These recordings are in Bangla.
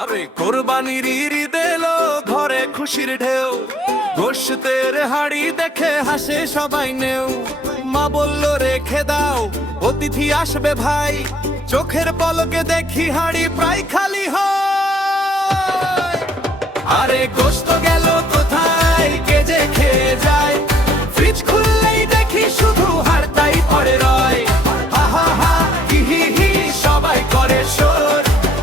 আরে কোরবানির ঈদ এলো, ঘরে খুশির ঢেউ, গোশতের হাড়ি দেখে হাসে সবাই নেও। মা বলল রেখে দাও, অতিথি আসবে ভাই, চোখের পলকে দেখি হাড়ি প্রায় খালি হয়। আরে গোশত গেল কোথায়, কে যে খেয়ে যায়, ফ্রিজ খুললেই দেখি শুধু হাড়টাই পড়ে রয়। হা হা হা হি হি হি সবাই করে শোর,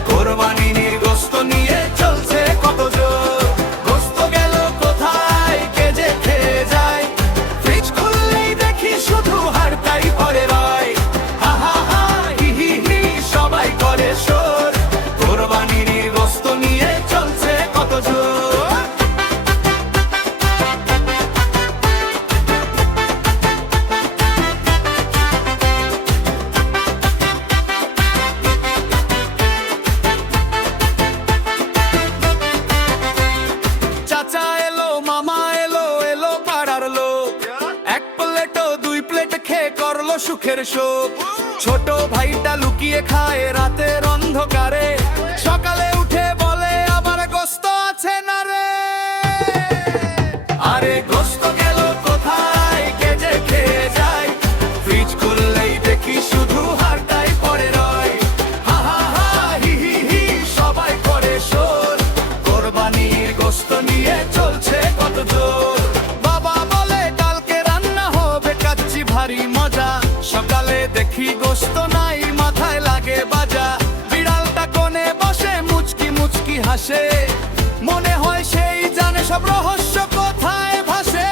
কোরবানির গোশত নিয়ে চলছে কত জোর। গোশত গেল কোথায়, কে যে খেয়ে যায়, ফ্রিজ খুললেই দেখি শুধু হাড়টাই পড়ে রয়। হা হা হা হি হি হি সবাই করে শোর, কোরবানির গোশত নিয়ে চলছে কত জোর। চাচা এলো, মামা এলো, এলো পাড়ার লোক, এক প্লেট দুই প্লেট খেয়ে করলো সুখের শোক। ছোট ভাইটা লুকিয়ে খায় রাতের অন্ধকারে, সকালে উঠে বলে আবার গোশত আছে না রে। আরে গোশত গেল কোথায়, কে যে খেয়ে যায়, ফ্রিজ খুললেই দেখি শুধু হাড়টাই পড়ে রয়। হা হা হা হি হি হি সবাই করে শোর, কোরবানির গোশত নিয়ে চলছে কত জোর। বাবা বলে কালকে রান্না হবে কাচ্চি ভারী মজা, সকালে দেখি গোশত নাই, মাথায় লাগে বাজা। বিড়ালটা কোণে বসে মুচকি মুচকি হাসে, মনে হয় সেই জানে সব রহস্য কোথায় ভাসে।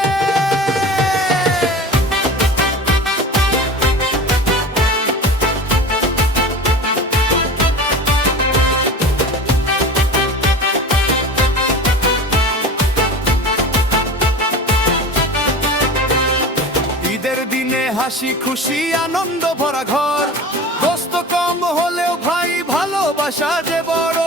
ঈদের দিনে হাসি খুশি আনন্দ ভরা ঘর, গোশত কম হলেও ভাই ভালোবাসা যে বড়।